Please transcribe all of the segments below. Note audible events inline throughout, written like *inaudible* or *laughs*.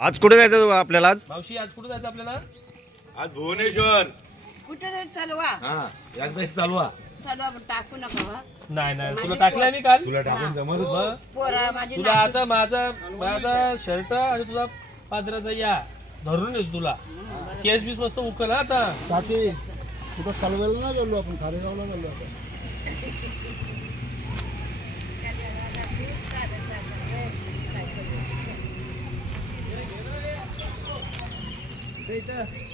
आज कुठे जायचं आपल्याला आज? मावशी आज कुठे जायचं आपल्याला? आज भुवनेश्वर. कुठे चालवा. हा एकदा चालवा. चालवा पण टाकू नका हं. नाही नाही तुला टाकलंय मी काल? तुला टाकून जमत होतं? पोरा माझी तुला आता माझा माझा शर्ट आणि तुझा पाजराचा या. धरून येतो तुला. केस बीस मस्त उकल हा आता. बाकी कुठं चालवायला ना गेलो आपण खारेगावला गेलो आपण. आई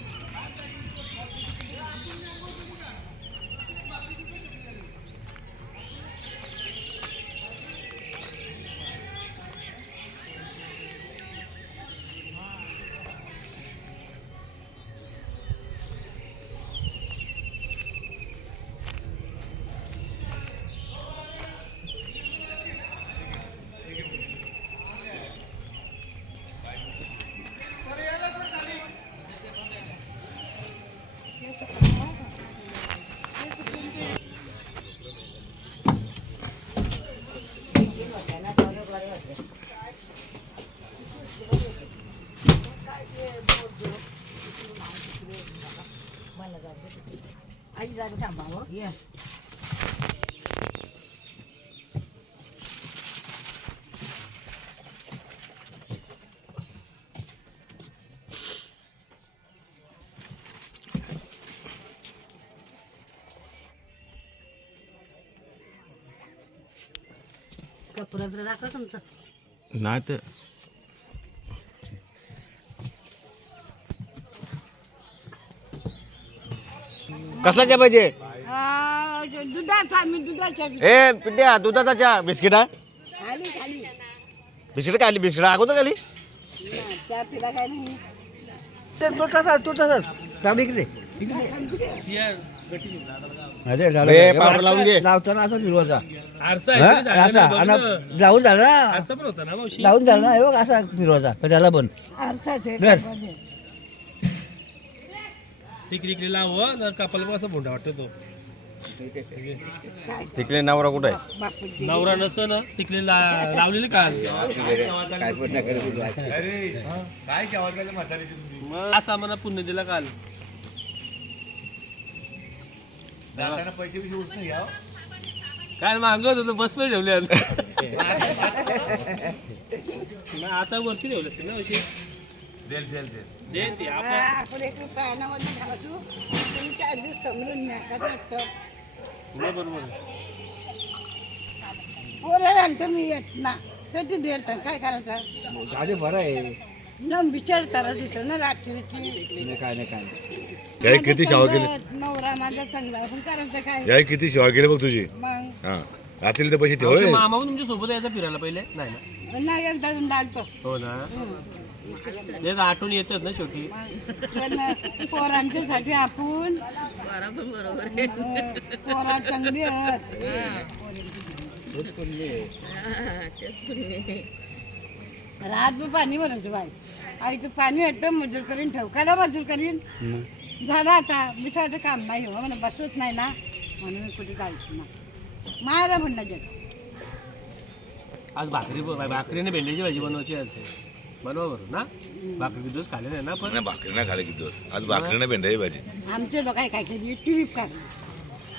जागा थांबा हो. ये. कपडा बिपडा दाखवा तुमचं नाही तर कसला चहा पाहिजे? आ, दुधाचा मी दुधाच्या ए पिट्या दुधाचा चहा बिस्किट हा? खाली खाली. बिस्किट खाली बिस्किट अगोदर त्या पिला काय नाही. ए, काय? पावडर लावून घे. लावताना असा फिरवायचा आरसा आहे हा? तरी सांगा असा ना, आणि बघ ना. लावून झाला? ना आरसा पण होता ना मावशी? लावून झाला ना हे बघ असा फिरवायचा त्याला पण आरसाच आहे, धर. तिकडे इकडे लाव ना कापाला पण असा भोंडा वाटतो तो. तिकडे नवरा कुठे आहे? नवरा नसतो ना तिकडे ला- लावलेले काल. अरे काय जेवायला म्हातारीची तुम्ही असा मला पुण्य दिला काल. काय मागत होतो बसमध्ये ठेवले *laughs* आता वरती ठेवले असतील ना देल देल देल. दे ते आ, आपल्या आपण एक रुपया घालू तुम्ही चार दिवस समजून न्या का वाटतं बरोबर पोरं घालतो मी येत ना. तर ते देत काय करायचं? अरे बरं आहे. न विचार होतो ना रात्रीची नाही, काय नाही काय नाही. याय किती सेवा केली नवरा माझा चांगला पण करायचं काय? याय किती सेवा केली बघ तुझी? मग? हा. रात्री ते पैसे ठेव हे. मामा पण तुमच्यासोबत यायचा फिरायला पहिले? नाही ना? नाही एकदा लागतो हो ना? तेच आठवण येतात ना शेवटी. पण पोरांच्यासाठी आपण पोरा चांगली आहेत. रातभर पाणी भरायचं बाई. आईचं पाणी वाटतं मजूर करीन ठेव काला मजूर करीन. झालं आता मिसाचं काम नाही हो मला बसत नाही ना. म्हणून मी कुठे जायचं ना मायला म्हणणं जग आज भाकरी भाकरीने भेंडीची भाजी बनवायची आज. बनवा बरं ना? भाकरी दिवस खाल्ले नाही ना पण नाही भाकरी नाही खाली किती दिवस. आज भाकरी नाही भेंडाई भाजी. आमचे लोक काय काय केली ट्यूब काढली.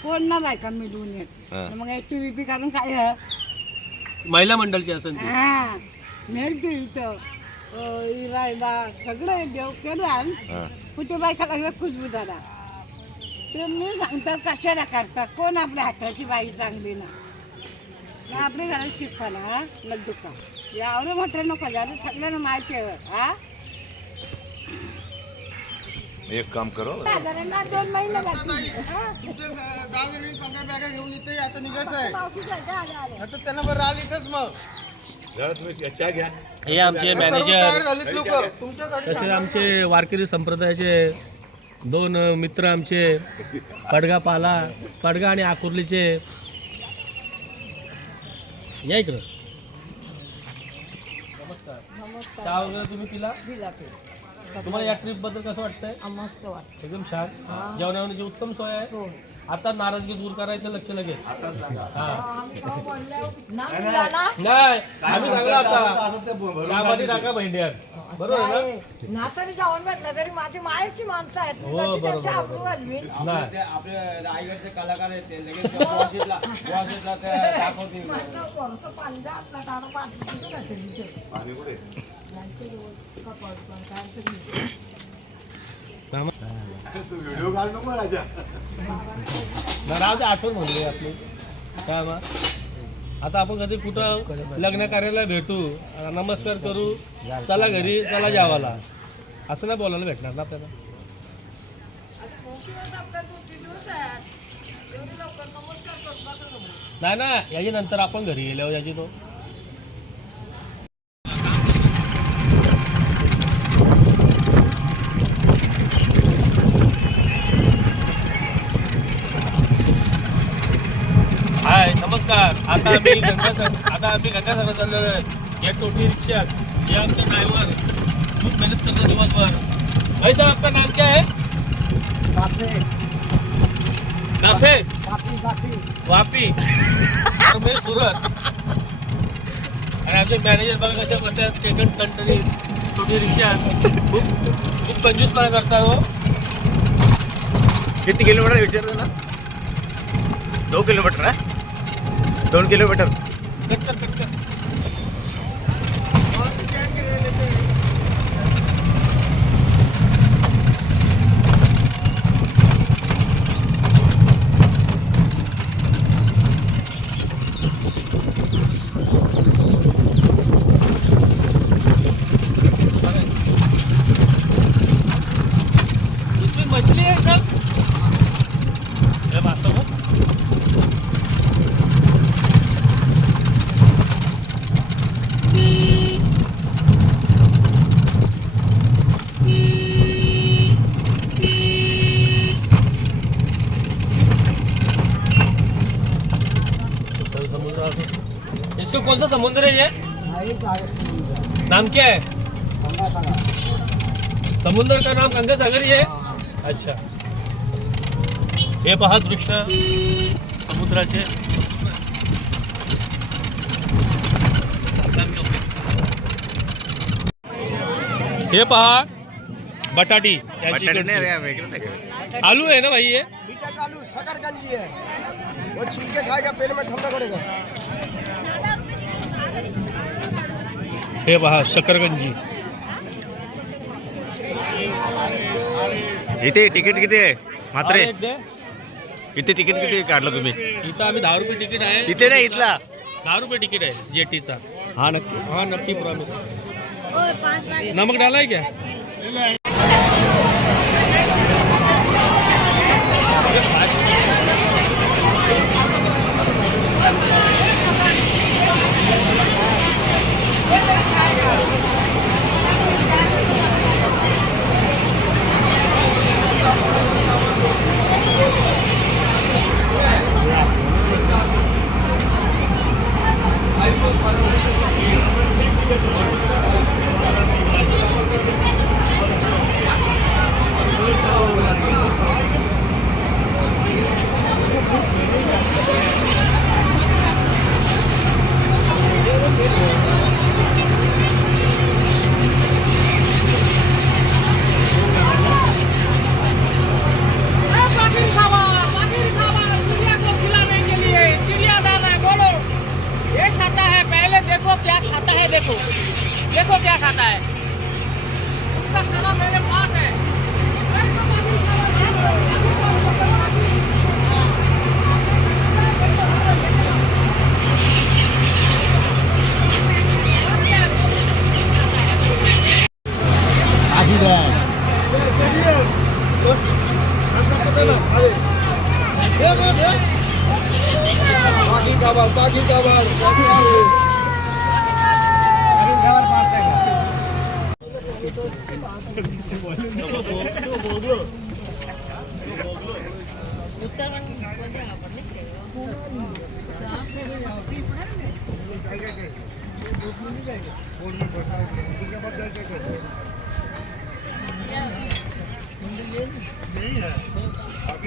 कोण ना बायका मिळून येत. हा. मग ट्यूब काढून काय? हं? महिला मंडळची असं ती. हा नेलतो इथं. अं, इरायला सगळं देव केलं हा. कुठे बायका लागला खुशबू झाला ते मी सांगतात कशाला करतात कोण आपल्या हाताची बाई चांगली ना? ना आपल्या घरात शिकवायला हा? लड्डू का यावर म्हटलं नको झालं सगळ्यांना माहिती आहे. हा? एक काम करो. दोन महिने आले. जरा तुम्ही चहा घ्या. हे आमचे मॅनेजर तसे आमचे वारकरी संप्रदायाचे दोन मित्र आमचे पडगा पाला पडगा आणि आकुर्लीचे. या इकडं. चहा वगैरे तुम्ही पिला? दिला ते. तुम्हाला या ट्रिपबद्दल कसं वाटतंय? मस्त वाटतं एकदम छान. जेवणावण्याची उत्तम सोय आहे. आता नाराजगी दूर करायचं लक्ष लगेच. आता सांगा. हा. नाही आम्ही सांगला आता. असं ते भरून त्यामध्ये टाका भेंड्यात. बरोबर आहे ना? नाताने जाऊन भेटलं तरी माझी मायाची माणसं आहेत. मी हो, कशी बरोबर, त्यांच्या बरोबर. आबरू घालवीन? नाही. ते आपले रायगडचे कलाकार आहेत ते लगेच बुवाशीतला बुवाशीतला ते दाखवतील. माझं थोडंसं पाणी द्या, आपला दाणा पाणी देतो ना तरी इथे. पाणी कुठे? यांचे रोज कपाळ पण काय तरी. तू व्हिडिओ काढ नको राजा. ना राहू दे आठवण म्हणली आपली. काय मग आता आपण कधी कुठं लग्न कार्याला भेटू नमस्कार करू चला घरी चला जावाला असं नाही बोलायला भेटणार ना आपल्याला. नाही ना याची नंतर आपण घरी गेल्यावर याची तो हाय नमस्कार. आता आम्ही गंगासागर आता आम्ही गंगासागर चाललो आहे. या टोटी रिक्षात हे आमचे ड्रायव्हर खूप मेहनत करतात दिवसभर. भाई साहब आपका नाम क्या है? काफे वापी. और मी सुरत. आणि आमचे मॅनेजर बघा कशा बसतात सेकंड कंट्री टोटी रिक्षात खूप खूप कंजूसपणा करतात हो. किती किलोमीटर विचारतो ना? दो किलोमीटर आहे दोन किलोमीटर. सा है ये? नाम क्या है? समुद्र का नाम गंगा सागर ही है? अच्छा। हे पहा दृश्य समुद्राचे हे पहा बटाटी आलू है ना भाई ये आलू? शकरकंजी है वो छील के खाएगा पेट में ठंडा पड़ेगा। हे पहा शकरगंजी इथे तिकीट किती आहे? दे. इथे तिकीट किती काढलं तुम्ही? इथं आम्ही दहा रुपये तिकीट आहे. तिथे नाही इथला. दहा रुपये तिकीट आहे जेटीचा. हा नक्की. हाँ नक्की प्रॉमिस नमक डाला है क्या पाखिर खावा पाखिर खावा चिड़िया को खिलाने के लिए चिड़िया दाना है बोलो ये खाता है पहले देखो क्या खाता है देखो देखो क्या खाता है इसका खाना मेरे पास है आधी द्या ताकी काबाल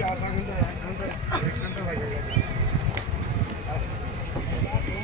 आधा घंटा एक घंटा एक घंटा पास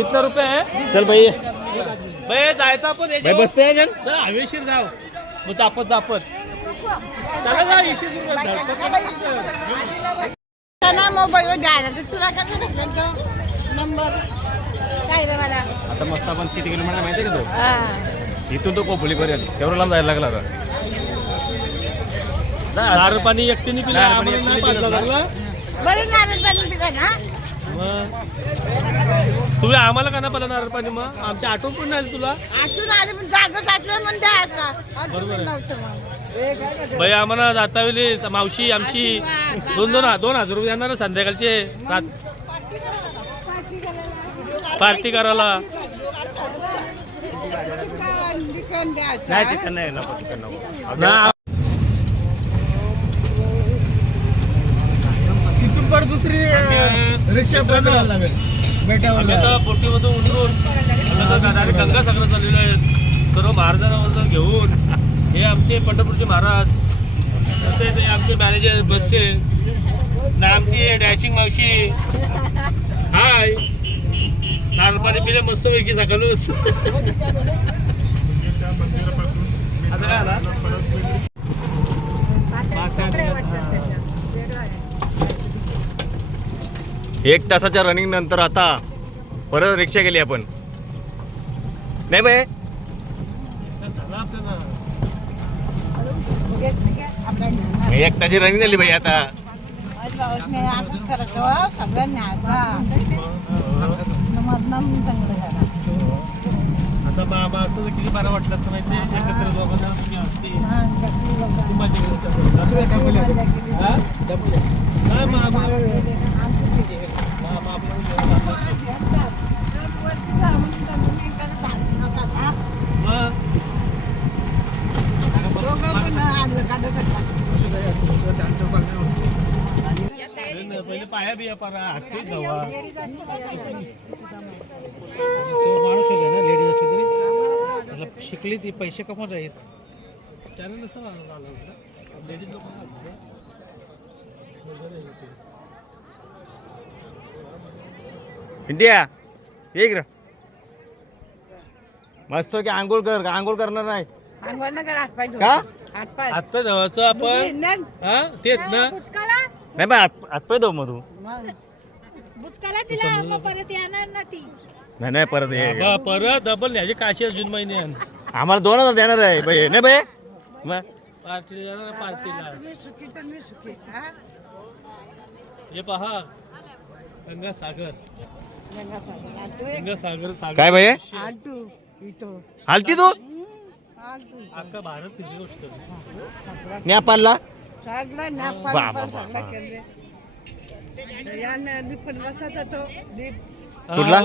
कितना रुपये आहे चल भाई। बाई जायचं आपण भाई याच्यावर? बसते हैं जन चला, हवेशीर जाव मग जापत जापत. चला जा इशीच रुपये ना मोबाईलवर द्यायला तर तुला कसं भेटलं तो नंबर. काय रे मला आता मस्त आपण किती किलोमीटर माहिती आहे का हा. तो इथून तो कोपोलीपर्यंत. केवढं लांब जायला लागला आता. नारळ पाणी एकटीने पिलं नारळ पाणी आम्हाला नाही एकटीने पाजलं पिलं. लागलं बरं नारळ पाणी पिका ना? मग तुम्ही आम्हाला का नाही पाहिलं नारळ पाणी मग? आमच्या आठवण पण नाही आली तुला? आले पण जागं बरोबर आहे. बाई आम्हाला जाता वेळी मावशी आमची दोन दोन दोन हजार रुपये येणार ना संध्याकाळचे. रात पार्टी करायला. नाही चिकन नाही चिकन नको. ना पर दुसरी रिक्षा आता बोटीमधून उतरून आता डायरेक्ट गंगा सागर चाललेलो आहे. सर्व महाराजांना घेऊन. हे आमचे पंढरपूरचे महाराज. तसेच हे आमचे मॅनेजर बसचे. ना आमची डॅशिंग मावशी. हाय. नारळ पाणी पिले मस्त पैकी सकाळूच. *laughs* आता काय आला एक तासाच्या रनिंग नंतर आता परत रिक्षा केली आपण. नाही बाय एक ताशी रनिंग झाली भाई आता. आता असं किती बरं वाटलं असतं माहिती एकत्र पहिले पाया बिया पारा हात पाय माणूस आहे ना लेडीज असली तरी त्याला शिकली ती पैसे कमवत आहेत त्यानं नसतं लेडीज लोक आलं होतं. इंडिया एक र मस्त की आंघोळ कर आंघोळ करणार नाही. का? हात पाय. धुवायचं आपण. हा? तेच ना. नाही बाय हात हातपाय दो मधू बुचकाला तिला मग परत येणार ना ती. नाही नाही परत हे. बा, परत डबल न्यायचे काशी जून महिन्यात आम्हाला दोन हजार देणार आहे बाई. नाही बाई. मग पार्टीला जाणार पार्टीला मी सुखी तर मी सुखी हा? हे पहा. गंगा सागर काय इथं. हालती तू? नेपाळला दीप कुठला?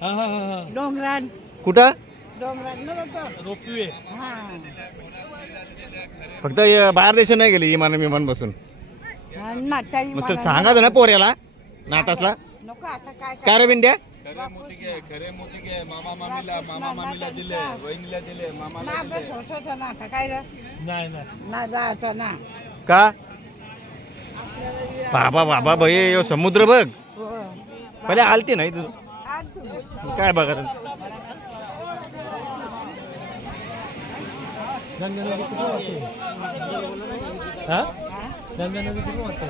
हा हा हा हा. डोंगरान. कुठं? फक्त बाहेर देश नाही गेली विमान विमान बसून. हा, सांगायचं ना पोऱ्याला. नातासला? नको आता काय काय रे बिंड्या? खरे मोती घे खरे मोती घे मामा मामीला मामा मामीला दिले वहिनीला दिले मामाला ना अभ्यास होत होता ना आता काय रे? नाही नाही. ना जायचं ना. का? बाबा बाबा भाई यो समुद्र बघ. हो पहिले आलती नाही तू. काय हा? कुठे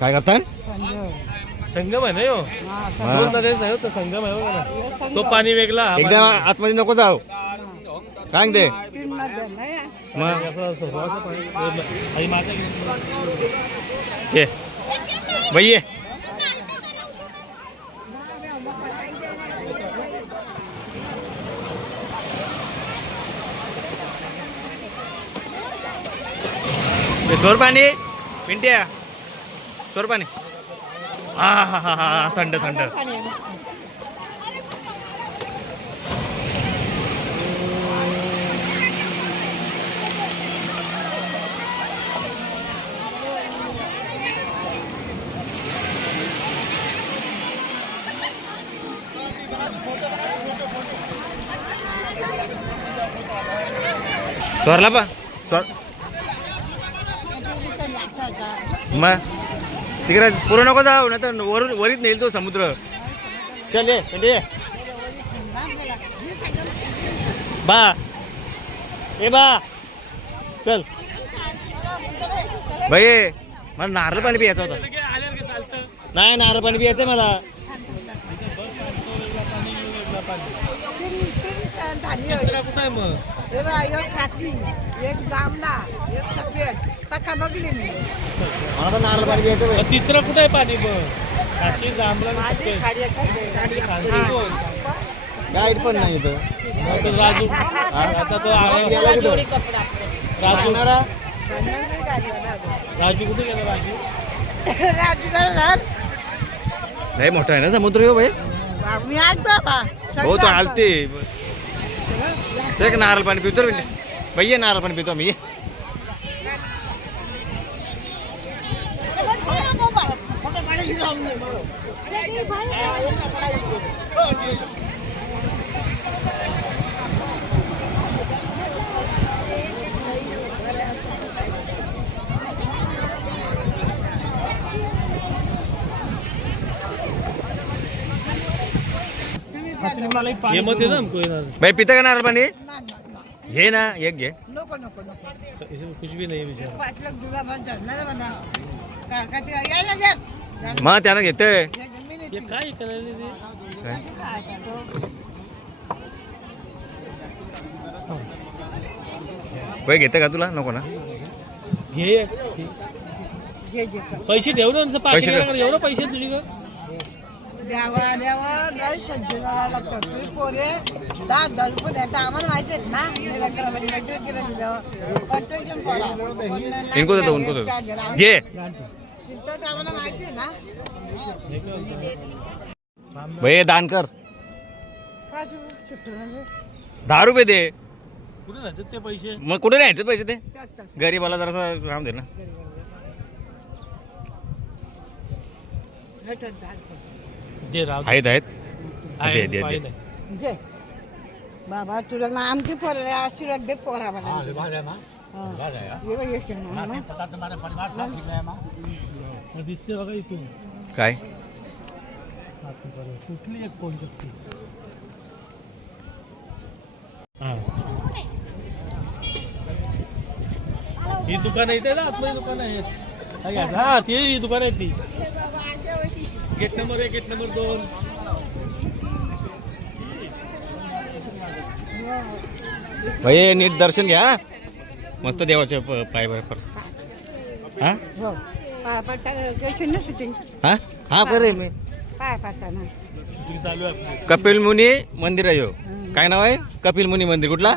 काय करताय. संगम आहे ना यो? हा, दोन नद्यांचा आहे हो तो संगम आहे बघा ना. तो पाणी वेगळा हा एकदम आतमध्ये नको जाऊ. काय ते तीन नद्या नाही मग? पाणी असं- असं- असं- असं पाणी. आणि माझ्या ये. बाई ये. हे सोर पाणी पिंट्या. सोर पाणी हा हा हा हा थंड थंड. स्वरला पा. स्वर मग तिकडे पुरं नको जाऊ नाही तर वर वरीच नेईल तो समुद्र. चल ये चल ये. बा. ए बा. चल. बाई मला नारळ पाणी पियाचं होतं. नाही नारळ पाणी पियाचं आहे मला. झाली कुठं आहे मग? एक जांभळा एक सफेद. तका बघली मी. मला तर नारळ पाणी. मग तिसरं कुठं आहे पाणी मग काकी जांभळा? गाईड पण नाही इथं. तो राजू आता तो कुठं? राजू राजू. राजू. कुठे गेला राजू? लय मोठा आहे ना समुद्र हो भाई मी आज बाबा हो तो आलते. नारळ पाणी पितो रे भाई ये नारळ पाणी पितो मी ये मत दे ना हमको ये. भाई पिता का नारळ पाणी? घे ना एक घे। नको नको नको। इसमें कुछ भी नहीं है बेचारा। म्हणा. यायला मग त्यानं घेतोय. ये काय करायला ते? काय? घेतं का तुला? नको ना. घे. पैसे ठेव ना पैसे पाकिट ठेव. एवढं पैसे आहेत तुझी का द्यावा द्यावा लय सज्जनाला पोरे दहा हजार रुपये द्यायचं आम्हाला माहिती आहेत ना पोरा इनको देतो उनको देतो घे. तिथं आम्हाला माहिती आहे ना भाई दान कर दहा रुपये दे कुठे ते पैसे मग कुठे न्यायचे पैसे ते. गरीबाला जरासा राम दे ना. दे राव आहेत आहेत दे, दे, दे. बाबा तुला ना आमची पोरं आहे, आशीर्वाद दे पोरा मला हाँ लिबास है माँ हा. लिबास है यार ये बघ, ये शेण मामा. दिसते बघा इथून. काय. कुठली एक शकते हा. ही दुकान इथे ना आतमध्ये दुकान आहेत हा. हा ती ही दुकान आहे ती. गेट नंबर एक गेट नंबर दोन. भाई नीट दर्शन घ्या. मस्त देवाचे पाय पाय पर हा? हो. शूटिंग हा? हा बरे मी. कपिल मुनी मंदिर आहे ह्यो. काय नाव आहे? कपिल मुनी मंदिर कुठला?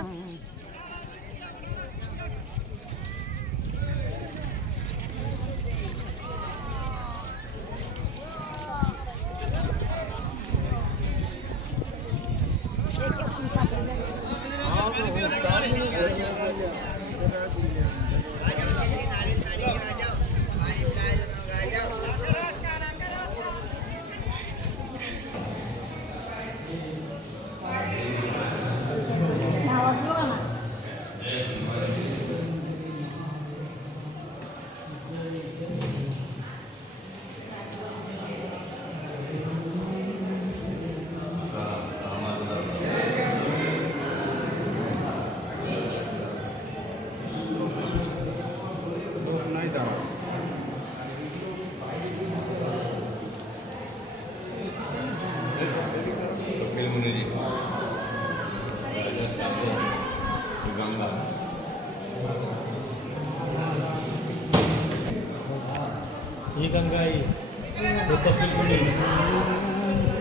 ही गंगा आहे तो कपिलमुनी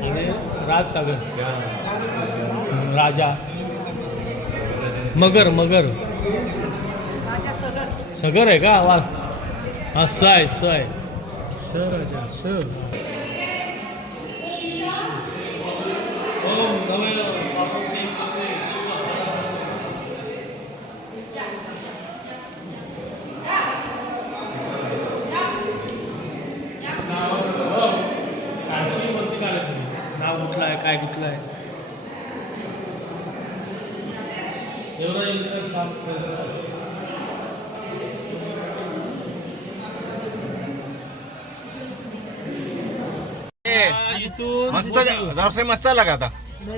आणि राजसागर. राजा. मगर मगर. सगर. आहे का? वा. असं आहे असं आहे स राजा स. काय कुठलं आहे? मस्त दर्शन मस्त आला का आता?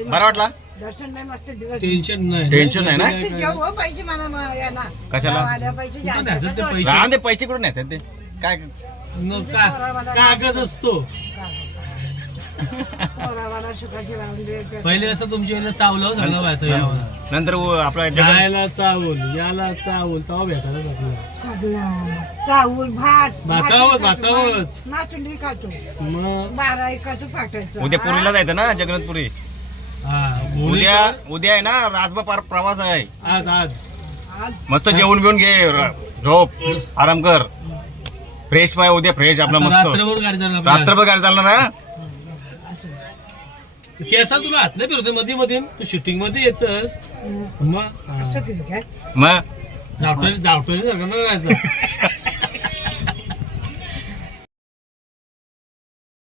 बरा वाटला? दर्शन नाही मस्त दिवस टेन्शन नाही. टेन्शन नाही ना? हो, मला म- कशाला? गावाला पैसे ते राहून दे पैसे कुठून येतात ते? काय न का- कागद असतो. *laughs* पहिले असं तुमच्या वेळेला चावलं सगळं व्हायचं यावर. नंतर व आपला जगन खायला चावल याला चावल तेव्हा भेटायला सगळं. चावूल भात भातावर, भातावरच. मासुंडी खातो. मग? बारा एकाच पाठायचं उद्या पुरीला जायचं ना जगन्नाथपुरी? हा उद्या उद्या उद्या आहे ना राजभा पार प्रवास आहे. आज आज. आज? मस्त जेवण बिवून घे र- झोप आराम कर. फ्रेश पाय उद्या फ्रेश आपला आता मस्त. रात्रभर गाडी चालणार. रात्रभर गाडी चालणार हा? केसा तुला हात नाही फिरवते मध्ये मध्ये तू शूटिंगमध्ये येतस. मग असं काय? मग? जावटोली सारखं नाही जायचं